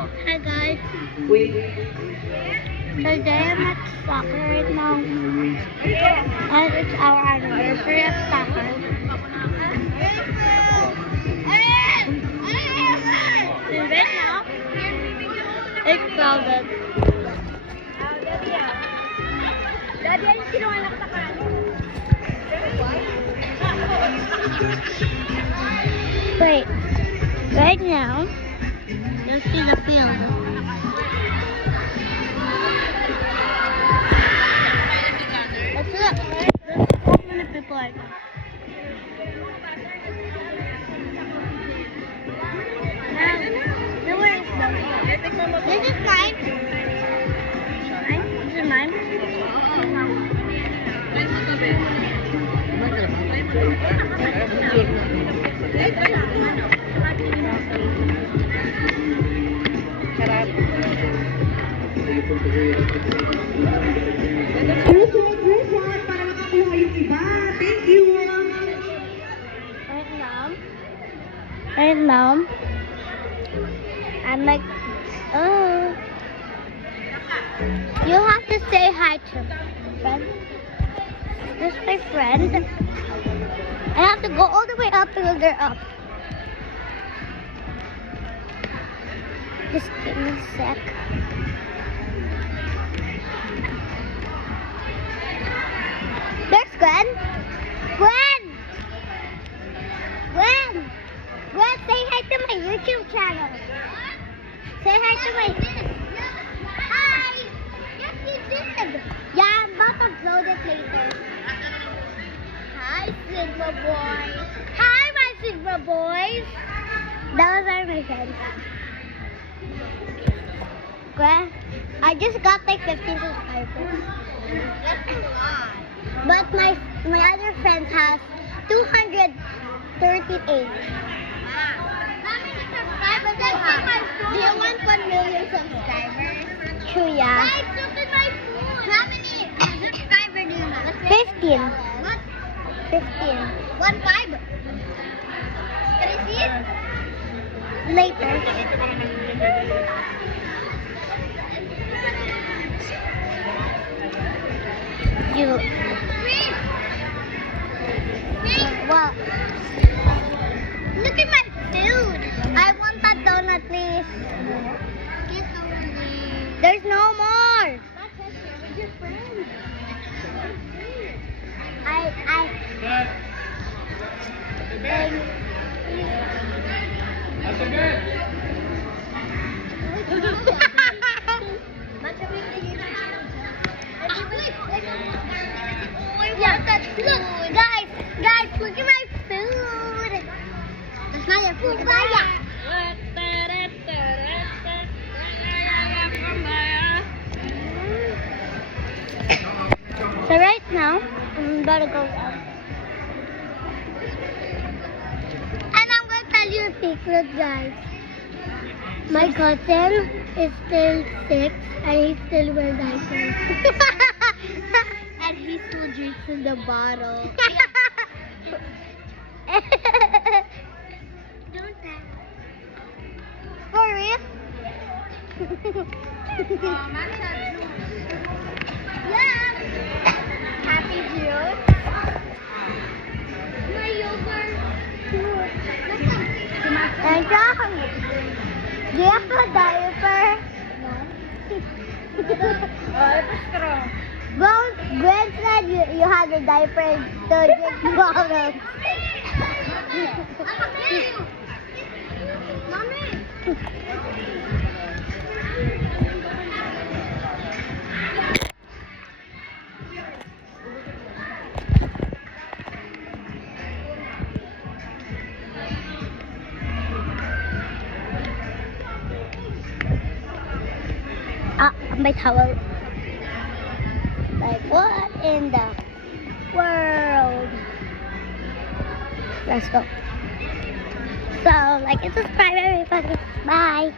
Hi guys, today I'm at soccer right now, and it's our anniversary of soccer. And right now, it's crowded. Wait, right now, you'll see the field. Let's look. How many people are there? No, where is this? This is mine. Mine? Is it mine? Thank you. Right now, I'm like, oh. You have to say hi to friend. This is my friend. I have to go all the way up till they're up. Just give me a sec. There's Gwen. Gwen! Gwen! Gwen, say hi to my YouTube channel. Say hi to my... Hi! Yes, you did. Yeah, I'm about to upload it later. Hi, Sigma boys. Hi, my Sigma boys. Those are my friends. Gwen, I just got like 15 subscribers. That's a lot. But my other friend has 238. How many subscribers do you have? Do you want 1 million subscribers? True, yeah. Guys, look at my phone. How many subscribers do you have? 15. What? 15. 1 5? Can I see it? Later. You. Well, look at my food. I want that donut, please. There's no more. Look, guys, look at my food. That's not your food, So right now, I'm about to go out. And I'm going to tell you a secret, guys. My cousin is still 6 and he still wears diapers. And he still drinks in the bottle. Don't that. For real? Yeah. Happy juice. My yogurt. And do you have a diaper? No. Gwen said you had a diaper to drink bottle. Mommy. My towel. Like, what in the world? Let's go. So, like and subscribe, everybody. Bye.